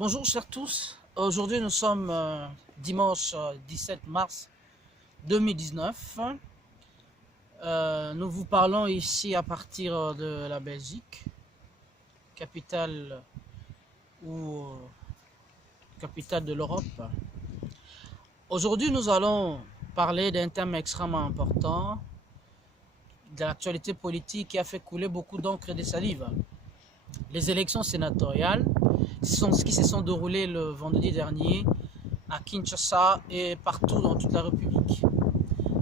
Bonjour chers tous, aujourd'hui nous sommes dimanche 17 mars 2019. Nous vous parlons ici à partir de la Belgique, capitale capitale de l'Europe. Aujourd'hui nous allons parler d'un thème extrêmement important, de l'actualité politique qui a fait couler beaucoup d'encre et de salive. Les élections sénatoriales qui se sont déroulées le vendredi dernier à Kinshasa et partout dans toute la République.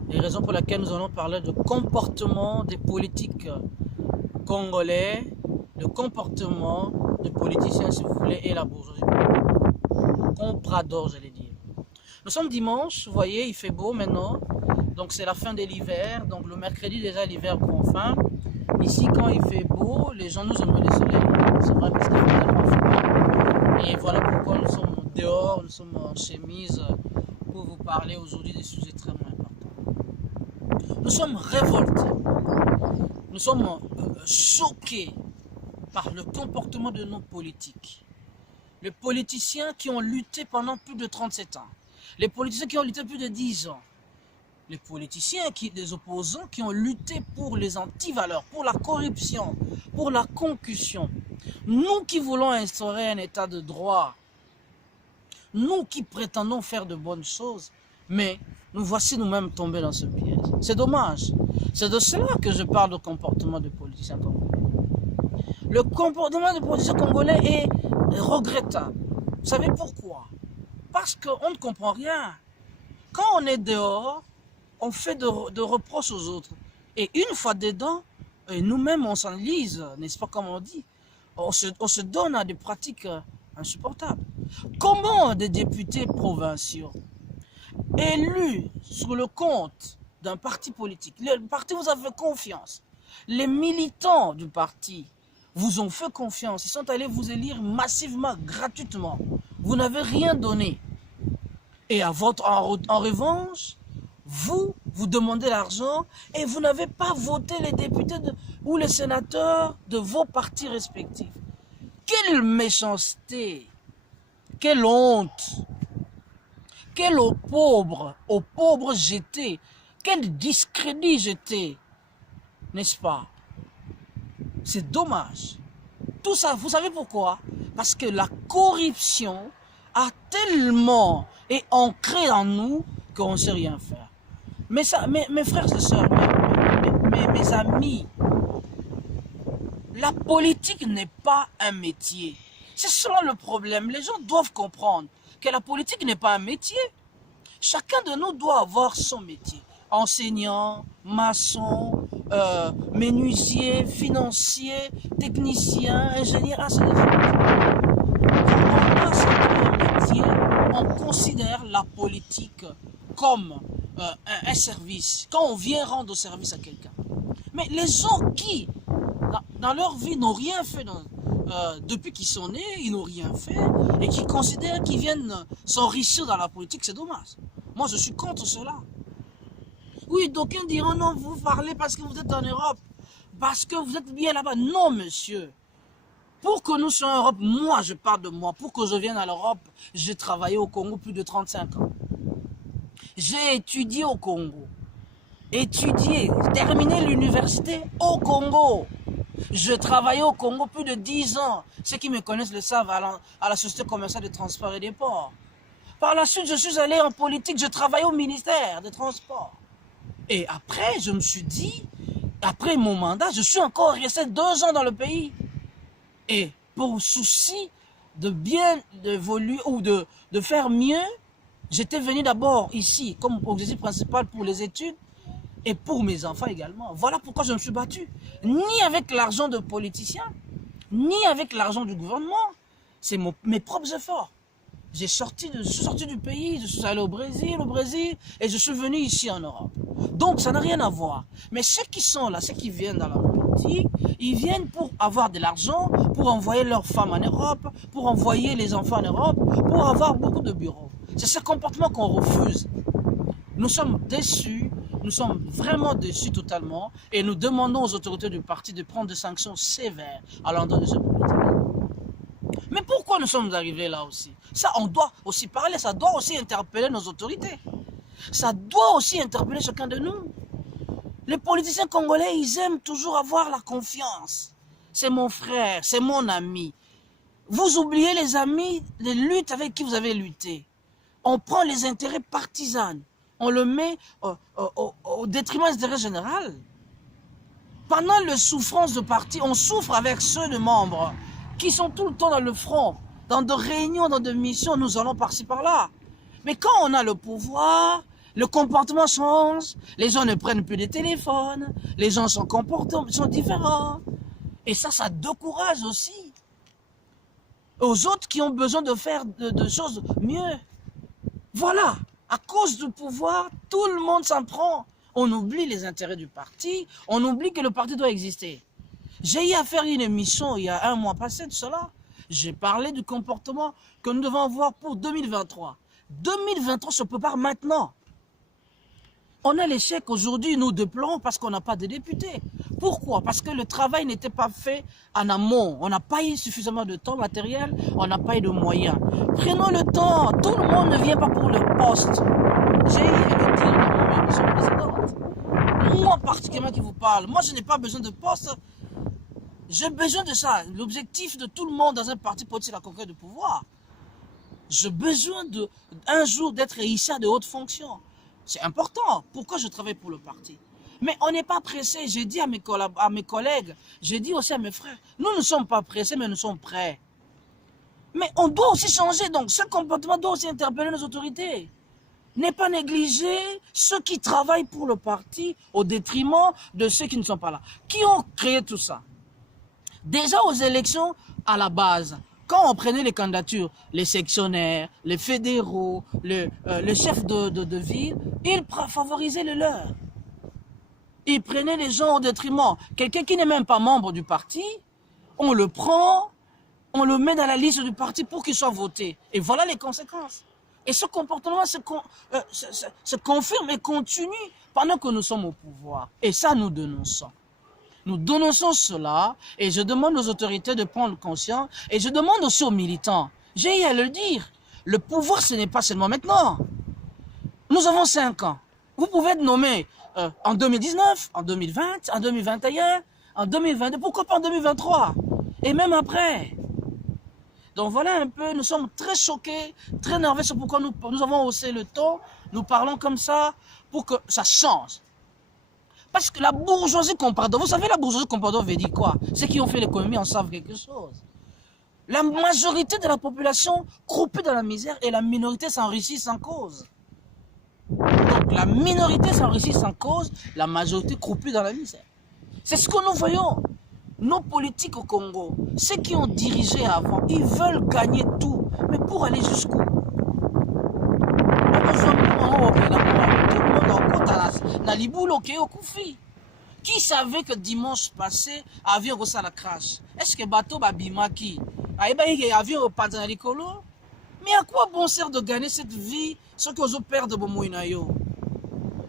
Les raisons pour lesquelles nous allons parler de comportement des politiques congolais, de comportement de politiciens si vous voulez, et la bourgeoisie. Comprador, j'allais dire. Nous sommes dimanche, vous voyez, il fait beau maintenant, donc c'est la fin de l'hiver, donc le mercredi déjà l'hiver prend fin. Ici, quand il fait beau, les gens nous aiment le soleil. C'est vrai parce qu'il fait tellement froid. Et voilà pourquoi nous sommes dehors, nous sommes en chemise pour vous parler aujourd'hui des sujets très importants. Nous sommes révoltés. Nous sommes choqués par le comportement de nos politiques. Les politiciens qui ont lutté pendant plus de 37 ans. Les politiciens qui ont lutté plus de 10 ans. Les politiciens, les opposants qui ont lutté pour les antivaleurs, pour la corruption, pour la concussion. Nous qui voulons instaurer un état de droit, nous qui prétendons faire de bonnes choses, mais nous voici nous-mêmes tombés dans ce piège. C'est dommage. C'est de cela que je parle du comportement des politiciens congolais. Le comportement des politiciens congolais est regrettable. Vous savez pourquoi? Parce qu'on ne comprend rien. Quand on est dehors, on fait de reproches aux autres. Et une fois dedans, nous-mêmes on s'enlise, n'est-ce pas comme on dit? On se donne à des pratiques insupportables. Comment des députés provinciaux, élus sur le compte d'un parti politique, le parti vous a fait confiance, les militants du parti vous ont fait confiance, ils sont allés vous élire massivement, gratuitement. Vous n'avez rien donné. Et en revanche, vous demandez l'argent et vous n'avez pas voté les députés ou les sénateurs de vos partis respectifs. Quelle méchanceté, quelle honte, quel aux pauvres jeté, quel discrédit jeté, n'est-ce pas? C'est dommage. Tout ça, vous savez pourquoi? Parce que la corruption a tellement est ancrée en nous qu'on ne sait rien faire. Mais ça, mes frères et sœurs, mes amis, la politique n'est pas un métier. C'est cela le problème. Les gens doivent comprendre que la politique n'est pas un métier. Chacun de nous doit avoir son métier. Enseignant, maçon, menuisier, financier, technicien, ingénieur, ainsi de suite. Quand on a ce métier, on considère la politique comme un service, quand on vient rendre service à quelqu'un. Mais les gens qui, dans leur vie, n'ont rien fait, depuis qu'ils sont nés, ils n'ont rien fait, et qui considèrent qu'ils viennent s'enrichir dans la politique, c'est dommage. Moi, je suis contre cela. Oui, d'aucuns diront, non, vous parlez parce que vous êtes en Europe, parce que vous êtes bien là-bas. Non, monsieur. Pour que nous soyons en Europe, moi, je parle de moi, pour que je vienne à l'Europe, j'ai travaillé au Congo plus de 35 ans. J'ai étudié au Congo, terminé l'université au Congo. Je travaillais au Congo plus de 10 ans. Ceux qui me connaissent le savent, à la Société commerciale de transport et des ports. Par la suite, je suis allé en politique, je travaillais au ministère des Transports. Et après, je me suis dit, après mon mandat, je suis encore resté 2 ans dans le pays. Et pour souci de bien évoluer ou de faire mieux, j'étais venu d'abord ici comme objectif principal pour les études et pour mes enfants également. Voilà pourquoi je me suis battu. Ni avec l'argent de politiciens, ni avec l'argent du gouvernement. C'est mes propres efforts. Je suis sorti du pays, je suis allé au Brésil, et je suis venu ici en Europe. Donc ça n'a rien à voir. Mais ceux qui sont là, ceux qui viennent dans la politique, ils viennent pour avoir de l'argent, pour envoyer leurs femmes en Europe, pour envoyer les enfants en Europe, pour avoir beaucoup de bureaux. C'est ce comportement qu'on refuse. Nous sommes déçus, nous sommes vraiment déçus totalement, et nous demandons aux autorités du parti de prendre des sanctions sévères à l'endroit de ce politique. Mais pourquoi Pourquoi nous sommes arrivés là aussi? Ça, on doit aussi parler, ça doit aussi interpeller nos autorités. Ça doit aussi interpeller chacun de nous. Les politiciens congolais, ils aiment toujours avoir la confiance. C'est mon frère, c'est mon ami. Vous oubliez les amis, les luttes avec qui vous avez lutté. On prend les intérêts partisans, on le met au détriment des intérêts généraux. Pendant les souffrances de parti, on souffre avec ceux de membres qui sont tout le temps dans le front, dans des réunions, dans des missions, nous allons par-ci par-là. Mais quand on a le pouvoir, le comportement change, les gens ne prennent plus des téléphones, les gens sont différents. Et ça décourage aussi aux autres qui ont besoin de faire de choses mieux. Voilà, à cause du pouvoir, tout le monde s'en prend. On oublie les intérêts du parti, on oublie que le parti doit exister. J'ai eu à faire une émission il y a un mois passé de cela. J'ai parlé du comportement que nous devons avoir pour 2023. 2023 se prépare maintenant. On a l'échec aujourd'hui, nous déplorons parce qu'on n'a pas de députés. Pourquoi? Parce que le travail n'était pas fait en amont. On n'a pas eu suffisamment de temps matériel, on n'a pas eu de moyens. Prenons le temps, tout le monde ne vient pas pour le poste. J'ai eu à le dire dans mon émission précédente. Moi particulièrement qui vous parle, moi je n'ai pas besoin de poste. J'ai besoin de ça. L'objectif de tout le monde dans un parti politique, c'est la conquête du pouvoir. J'ai besoin un jour d'être ici à de hautes fonctions. C'est important. Pourquoi je travaille pour le parti? Mais on n'est pas pressé. J'ai dit à mes collègues, j'ai dit aussi à mes frères, nous ne sommes pas pressés, mais nous sommes prêts. Mais on doit aussi changer. Donc, ce comportement doit aussi interpeller nos autorités. Ne pas négliger ceux qui travaillent pour le parti au détriment de ceux qui ne sont pas là. Qui ont créé tout ça? Déjà aux élections, à la base, quand on prenait les candidatures, les sectionnaires, les fédéraux, les chefs de ville, ils favorisaient le leur. Ils prenaient les gens au détriment. Quelqu'un qui n'est même pas membre du parti, on le prend, on le met dans la liste du parti pour qu'il soit voté. Et voilà les conséquences. Et ce comportement se confirme et continue pendant que nous sommes au pouvoir. Et ça, nous dénonçons. Nous dénonçons cela et je demande aux autorités de prendre conscience et je demande aussi aux militants. J'ai eu à le dire. Le pouvoir, ce n'est pas seulement maintenant. Nous avons 5 ans. Vous pouvez être nommé en 2019, en 2020, en 2021, en 2022. Pourquoi pas en 2023? Et même après. Donc voilà un peu, nous sommes très choqués, très nerveux. C'est pourquoi nous avons haussé le ton. Nous parlons comme ça pour que ça change. Parce que la bourgeoisie comprador, vous savez la bourgeoisie comprador veut dire quoi? Ceux qui ont fait l'économie en savent quelque chose. La majorité de la population croupit dans la misère et la minorité s'enrichit sans cause. Donc la minorité s'enrichit sans cause, la majorité croupit dans la misère. C'est ce que nous voyons. Nos politiques au Congo, ceux qui ont dirigé avant, ils veulent gagner tout. Mais pour aller jusqu'où? Qui savait que dimanche passé, avion à la crash? Est-ce que bateau babimaki? Avion au Pazaricolo? Mais à quoi bon sert de gagner cette vie sans que vous perdez vos moyens?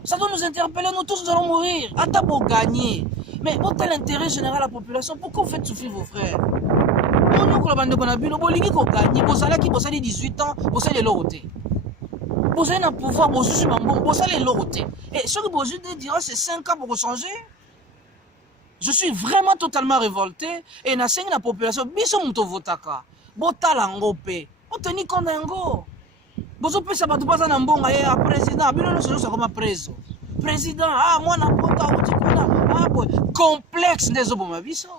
Ça doit nous interpeller, nous tous nous allons mourir. Attends pour gagner. Mais bon, tel intérêt général à la population, pourquoi vous faites souffrir vos frères? Vous avez 18 ans, vous avez l'autre. Vous avez un pouvoir, vous avez l'autre. Et ce que vous direz, c'est 5 ans pour changer. Je suis vraiment totalement révolté. Et na sengi la population, biso muto votaka. Botala ngope. Oteni konda ngo. Bozo pesa batu baza na mbonga ya président. Bino no solo comme président. Président, moi na bota utikuna. Boy, complexe des oboma biso.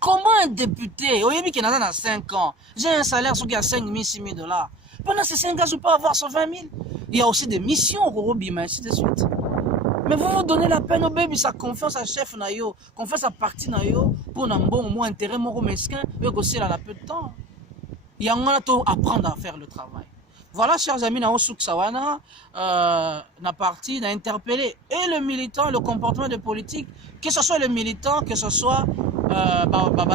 Comment un député, oyebi ki naza na 5 ans, j'ai un salaire sur 5 000, 6 000 $. Pendant ces 5 ans, je peux avoir 120 000. Il y a aussi des missions au Robima, ainsi de suite. Mais vous vous donnez la peine au bébé, sa confiance à chef nayo, confiance à parti nayo, pour un bon moins intérêt, mon mesquin, et aussi là, peu de temps. Il y a un à apprendre à faire le travail. Voilà, chers amis, na Osuk Sawana, na parti, na interpellé et le militant, le comportement de politique, que ce soit le militant, que ce soit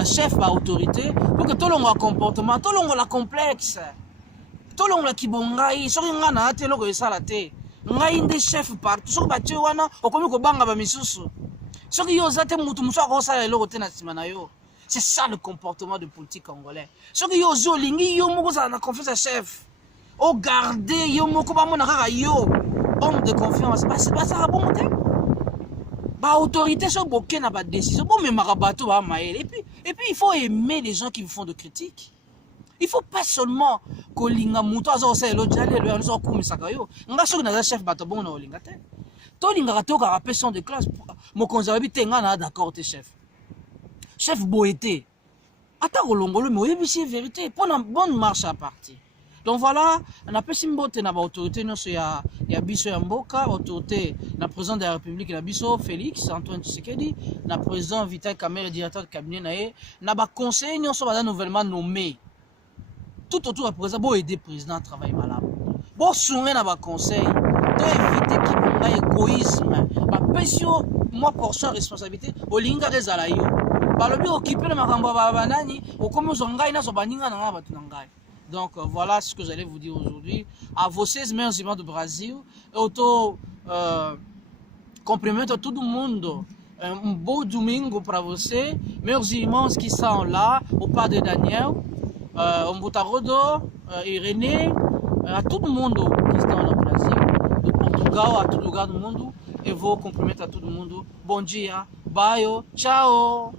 chef, autorité, pour que tout le monde a un comportement, tout le monde a complexe. Tout le monde a kibongai, soki nga na ate loko esala te. Ngai nde chef partout, soki batie wana okomi kobanga ba misusu. Soki yo zate mutu musu akosala eloko te na sima na yo. C'est ça le comportement de politique congolais. Ce que yo zo lingi yo moko za na confiance à chef. O garder yo moko ba mona kaka yo homme de confiance. C'est pas ça bon te. Ba autorité so boké na ba décision. Bon mais marabato ba maël. Et puis il faut aimer les gens qui vous font de critiques. Il faut pas seulement kolinga muto azo se lo jale lo azo kumisaka yo. Nga soki na chef bato bon na olinga te. To linga to ka rappeler de classe mo konzabi te nga na d'accord te chef. Chef Boété, attends au longolo, mais oui, c'est vérité. Pour une bonne marche à partir. Donc voilà, on a pas si mbote na ba autorité non so ya biso ya mboka, autorité na président de la République na biso Félix Antoine Tshisekedi, na président Vital Kamerhe directeur de cabinet na ye, na ba conseiller non so ba nouvellement nommé. Tout autour du président pour aider le président à travailler malade. Bon songer na ba conseil, to éviter qu'il y ait égoïsme. Ba pesio moi portion responsabilité au linga des alayo. Donc voilà ce que j'allais vous dire aujourd'hui. À vos 16 meilleurs imams du Brésil, complimento a tout le monde. Un beau domingo pour vous. Meilleurs imams qui sont là, au pas de Daniel, Mbutarodo, Irénée, à tout le monde qui sont dans le Brésil, de Portugal, à tout le monde. Et vos compliments à tout le monde. Bon dia, bye, ciao.